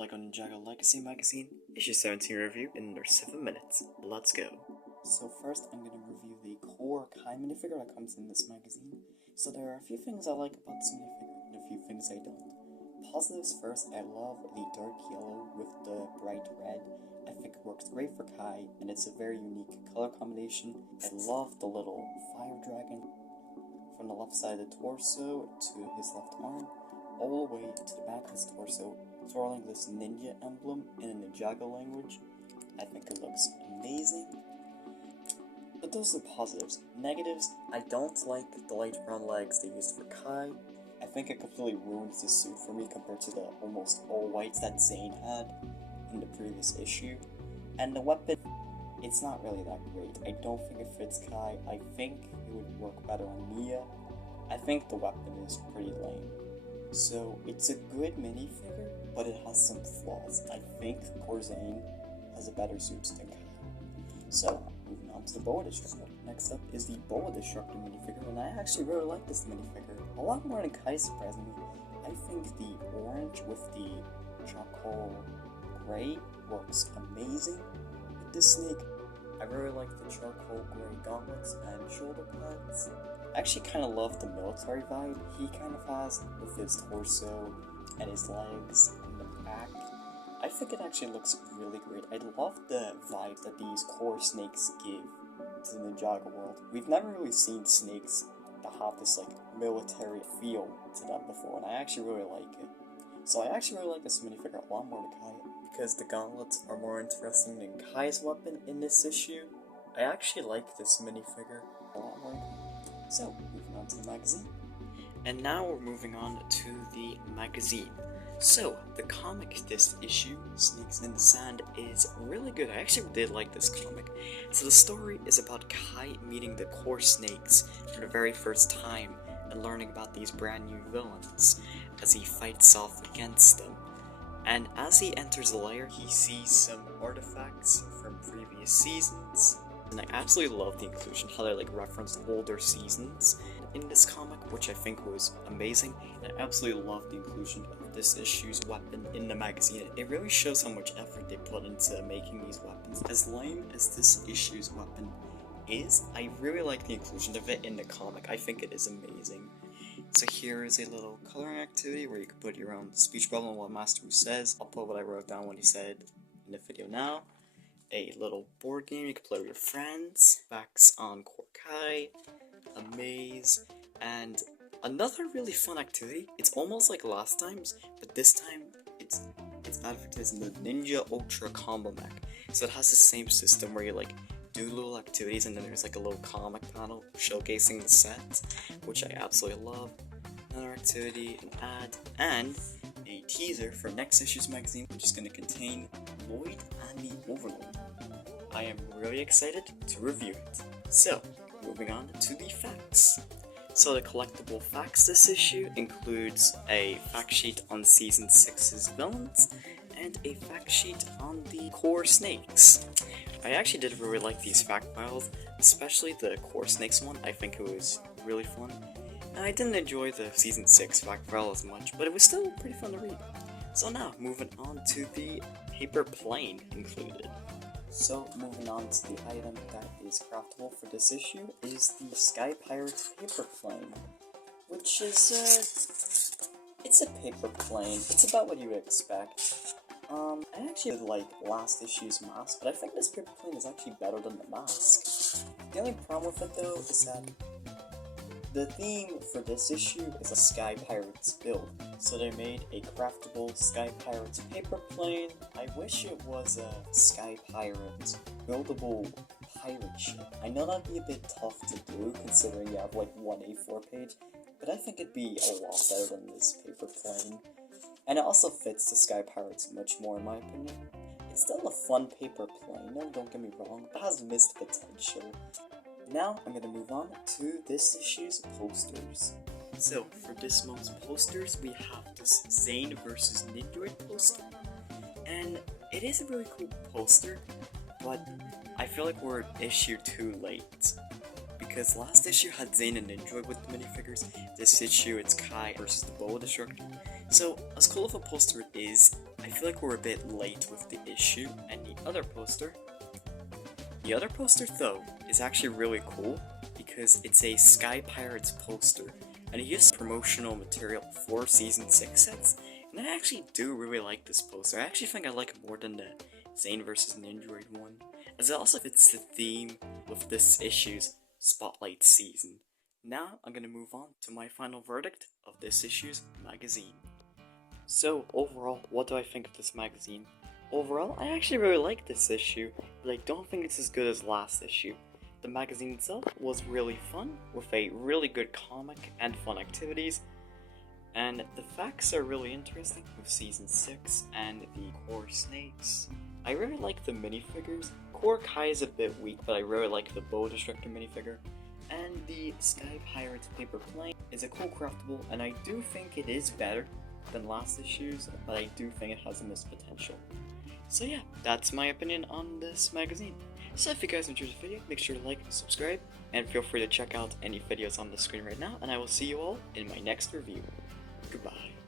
Lego Ninjago Legacy magazine, issue 17 review in under 7 minutes. Let's go. So first I'm going to review the core Kai minifigure that comes in this magazine. So there are a few things I like about this minifigure and a few things I don't. Positives first, I love the dark yellow with the bright red. I think it works great for Kai and it's a very unique color combination. I love the little fire dragon from the left side of the torso to his left arm, all the way to the back of his torso, twirling this ninja emblem in a Ninjago language. I think it looks amazing. But those are positives. Negatives, I don't like the light brown legs they used for Kai. I think it completely ruins the suit for me compared to the almost all whites that Zane had in the previous issue. And the weapon, it's not really that great. I don't think it fits Kai. I think it would work better on Mia. I think the weapon is pretty lame. So it's a good minifigure, but it has some flaws. I think Zane has a better suit than Kai. So moving on to the Boa Destructor. Next up is the Boa Destructor minifigure, and I actually really like this minifigure. A lot more than Kai, surprisingly. I think the orange with the charcoal gray works amazing with this snake. I really like the charcoal gray gauntlets and shoulder pads. I actually kind of love the military vibe he kind of has with his torso and his legs and the back. I think it actually looks really great. I love the vibe that these core snakes give to the Ninjago world. We've never really seen snakes that have this like military feel to them before, and I actually really like it. So I actually really like this minifigure a lot more than Kai, because the gauntlets are more interesting than Kai's weapon in this issue. I actually like this minifigure a lot more. So, moving on to the magazine. And now we're moving on to the magazine. So, the comic this issue, Snakes in the Sand, is really good. I actually did like this comic. So the story is about Kai meeting the core snakes for the very first time and learning about these brand new villains as he fights off against them. And as he enters the lair, he sees some artifacts from previous seasons. And I absolutely love the inclusion, how they like referenced older seasons in this comic, which I think was amazing. And I absolutely love the inclusion of this issue's weapon in the magazine. It really shows how much effort they put into making these weapons. As lame as this issue's weapon is, I really like the inclusion of it in the comic. I think it is amazing. So here is a little coloring activity where you can put your own speech bubble on what Master Wu says. I'll put what I wrote down what he said in the video now. A little board game you can play with your friends, facts on Core Kai, a maze, and another really fun activity. It's almost like last time's, but this time it's advertised in the Ninja Ultra Combo Mech. So it has the same system where you like do little activities and then there's like a little comic panel showcasing the set, which I absolutely love. Another activity, an ad, and a teaser for next issue's magazine, which is going to contain Lloyd and the Overlord. I am really excited to review it. So, moving on to the facts. So the collectible facts this issue includes a fact sheet on Season 6's villains, and a fact sheet on the core snakes. I actually did really like these fact files, especially the core snakes one. I think it was really fun. And I didn't enjoy the Season 6 fact file as much, but it was still pretty fun to read. So now, moving on to the paper plane included. So, moving on to the item that is craftable for this issue is the Sky Pirates paper plane, which is, it's a paper plane. It's about what you would expect. I actually like last issue's mask, but I think this paper plane is actually better than the mask. The only problem with it though is that the theme for this issue is a Sky Pirates build, so they made a craftable Sky Pirates paper plane. I wish it was a Sky Pirates buildable pirate ship. I know that'd be a bit tough to do considering you have like one A4 page, but I think it'd be a lot better than this paper plane. And it also fits the Sky Pirates much more in my opinion. It's still a fun paper plane, no, don't get me wrong, but it has missed potential. Now, I'm going to move on to this issue's posters. So, for this month's posters, we have this Zane vs. Ninjago poster. And it is a really cool poster, but I feel like we're issue too late. Because last issue had Zane and Ninjago with the minifigures, this issue it's Kai versus the Boa Destructor. So, as cool of a poster it is, I feel like we're a bit late with the issue and the other poster. The other poster, though, is actually really cool because it's a Sky Pirates poster, and it uses promotional material for Season 6 sets, and I actually do really like this poster. I actually think I like it more than the Zane vs. Ninjago one, as it also fits the theme with this issue's Spotlight season. Now, I'm gonna move on to my final verdict of this issue's magazine. So, overall, what do I think of this magazine? Overall, I actually really like this issue, but I don't think it's as good as last issue. The magazine itself was really fun, with a really good comic and fun activities, and the facts are really interesting with Season 6 and the Core Snakes. I really like the minifigures. Core Kai is a bit weak, but I really like the Bow Destructor minifigure. And the Sky Pirates paper plane is a cool craftable, and I do think it is better than last issue's, but I do think it has a missed potential. So yeah, that's my opinion on this magazine. So if you guys enjoyed the video, make sure to like, subscribe, and feel free to check out any videos on the screen right now, and I will see you all in my next review. Goodbye.